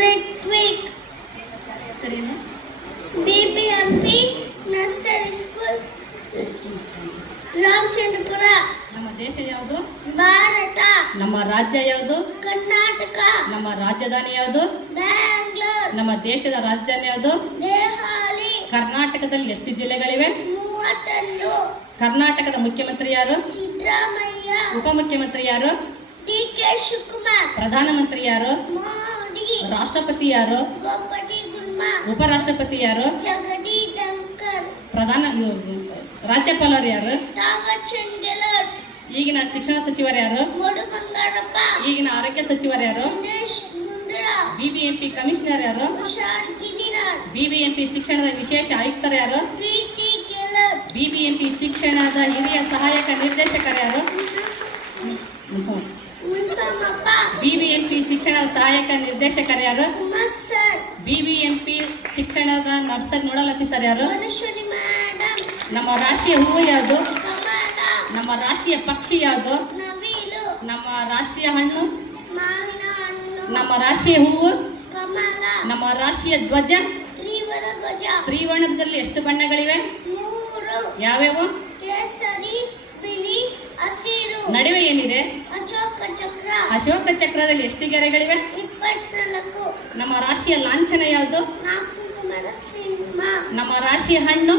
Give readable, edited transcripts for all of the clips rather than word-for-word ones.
ರಿಟ್ವಿಕ್ ಸರಿನಾ? BBMP nursery school Ramachandrapura. ನಮ್ಮ ದೇಶ ಯಾವುದು? ಭಾರತ. ನಮ್ಮ ರಾಜ್ಯ ಯಾವುದು? ಕರ್ನಾಟಕ. ನಮ್ಮ ರಾಜಧಾನಿ ಯಾವುದು? ಬ್ಯಾಂಗ್ಳೂರ್. ನಮ್ಮ ದೇಶದ ರಾಜಧಾನಿ ಯಾವುದು? ದೆಹಲಿ. ಕರ್ನಾಟಕದಲ್ಲಿ ಎಷ್ಟು ಜಿಲ್ಲೆಗಳಿವೆ? 32. ಕರ್ನಾಟಕದ ಮುಖ್ಯಮಂತ್ರಿ ಯಾರು? ಸಿದ್ದರಾಮಯ್ಯ. ಉಪಮುಖ್ಯಮಂತ್ರಿ ಯಾರು? ಡಿ.ಕೆ. ಶಿವಕುಮಾರ್. ಪ್ರಧಾನಮಂತ್ರಿ ಯಾರು? ಮೋದಿ. ರಾಷ್ಟ್ರಪತಿ ಯಾರು? ದ್ರೌಪದಿ ಮುರ್ಮು. ಉಪರಾಷ್ಟ್ರಪತಿ ಯಾರು? ಜಗದೀಶ್ ಧನ್ಕರ್. ರಾಜ್ಯಪಾಲರು ಯಾರು? ಥಾವರ್ ಚಂದ್ ಗೆಹ್ಲೋಟ್. ಈಗಿನ ಶಿಕ್ಷಣ ಸಚಿವರು ಯಾರು? ಮಧು ಬಂಗಾರಪ್ಪ. ಈಗಿನ ಆರೋಗ್ಯ ಸಚಿವರು ಯಾರು? ದಿನೇಶ್ ಗುಂಡೂರಾವ್. ಬಿಬಿಎಂಪಿ ಕಮಿಷನರ್ ಯಾರು? ತುಷಾರ್ ಗಿರಿನಾಥ್. ಬಿಬಿಎಂಪಿ ಶಿಕ್ಷಣದ ವಿಶೇಷ ಆಯುಕ್ತರು ಯಾರು? ಪ್ರೀತಿ ಗೆಹ್ಲೋಟ್. ಬಿಬಿಎಂಪಿ ಶಿಕ್ಷಣದ ಹಿರಿಯ ಸಹಾಯಕ ನಿರ್ದೇಶಕರು ಯಾರು? ಮುನ್ಸಮ್ಮಪ್ಪ. ಬಿಬಿಎಂಪಿ ಶಿಕ್ಷಣದ ಸಹಾಯಕ ನಿರ್ದೇಶಕರು ಯಾರು? ಕುಮಾರ್ ಸರ್. ಬಿಬಿಎಂಪಿ ಶಿಕ್ಷಣದ ನರ್ಸರಿ ನೋಡಲ್ ಆಫೀಸರ್ ಯಾರು? ಮನುಷ್ಯನಿ ಮೇಡಮ್. ನಮ್ಮ ರಾಷ್ಟ್ರೀಯ ಹೂವು ಯಾವುದು? ಕಮಲ. ನಮ್ಮ ರಾಷ್ಟ್ರೀಯ ಪಕ್ಷಿ ಯಾವುದು? ನವಿಲು. ನಮ್ಮ ರಾಷ್ಟ್ರೀಯ ಹಣ್ಣು? ಮಾವಿನ ಹಣ್ಣು. ನಮ್ಮ ರಾಷ್ಟ್ರೀಯ ಹೂವು? ಕಮಲ. ನಮ್ಮ ರಾಷ್ಟ್ರೀಯ ಧ್ವಜ? ತ್ರಿವರ್ಣ ಧ್ವಜ. ತ್ರಿವರ್ಣದಲ್ಲಿ ಎಷ್ಟು ಬಣ್ಣಗಳಿವೆ? 3. ಯಾವ್ಯಾವು? ಕೇಸರಿ, ಬಿಳಿ, ಹಸಿರು. ನಡುವೆ ಏನಿದೆ? ಅಶೋಕ ಚಕ್ರ. ಅಶೋಕ ಚಕ್ರದಲ್ಲಿ ಎಷ್ಟು ಗೆರೆಗಳಿವೆ? 24. ನಮ್ಮ ರಾಷ್ಟ್ರೀಯ ಲಾಂಛನ ಯಾವುದು? 4 ಕುಮಾರ ಸಿಂಹ. ನಮ್ಮ ರಾಷ್ಟ್ರೀಯ ಹಣ್ಣು?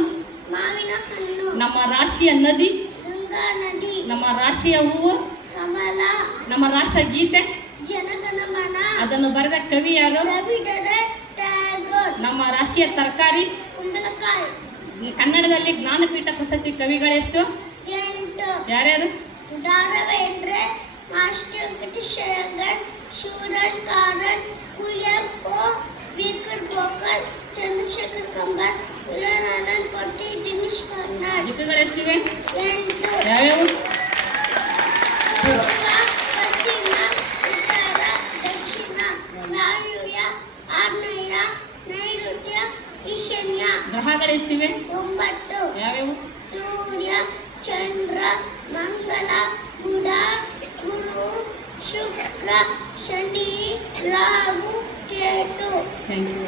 ಮಾವಿನ ಹಣ್ಣು. ನಮ್ಮ ರಾಷ್ಟ್ರೀಯ ನದಿ? ಗಂಗಾ ನದಿ. ನಮ್ಮ ರಾಷ್ಟ್ರೀಯ ಹೂವು? ಕಮಲ. ನಮ್ಮ ರಾಷ್ಟ್ರ ಗೀತೆ? ಜನಗಣಮನ. ಅದನ್ನು ಬರೆದ ಕವಿ ಯಾರು? ರವೀಂದ್ರನಾಥ್ ಟ್ಯಾಗೋರ್. ನಮ್ಮ ರಾಷ್ಟ್ರೀಯ ತರಕಾರಿ? ಕುಂಬಳಕಾಯಿ. ಕನ್ನಡದಲ್ಲಿ ಜ್ಞಾನಪೀಠ ಪ್ರಶಸ್ತಿ ಕವಿಗಳೆಷ್ಟು? 8. ಯಾರ್ಯಾರು? ದಾರವೇಂದ್ರ, ಮಾಸ್ಟರ್ ವೆಂಕಟೇಶಯ್ಯಂಗರ್, ಶೂರನ್ ಕಾರನ್, ಕುವೆಂಪು, ವಿ.ಕರ್ ಗೋಕಲ್, ಚಂದ್ರಶೇಖರ್ ಕಂಬಾರ್, ವಿಜಯಾನಂದ ಪಟ್ಟಿ, ದಿನೇಶ್ ಕಾರ್ನಾಡ್. ದಿಕ್ಕುಗಳೆಷ್ಟಿವೆ? 8. ಯಾವ್ಯಾವು? ಪೂರ್ವ, ಪಶ್ಚಿಮ, ಉತ್ತರ, ದಕ್ಷಿಣ, ವಾಯುವ್ಯ, ಆಗ್ನೇಯ, ನೈಋತ್ಯ, ಈಶಾನ್ಯ. ಗ್ರಹಗಳೆಷ್ಟಿವೆ? 9. ಯಾವ್ಯಾವು? ಸೂರ್ಯ, ಚಂದ್ರ, ಮಂಗಳ, ಬುಧ, ಗುರು, ಶುಕ್ರ, ಶನಿ, ರಾಹು, ಕೇತು. Thank you.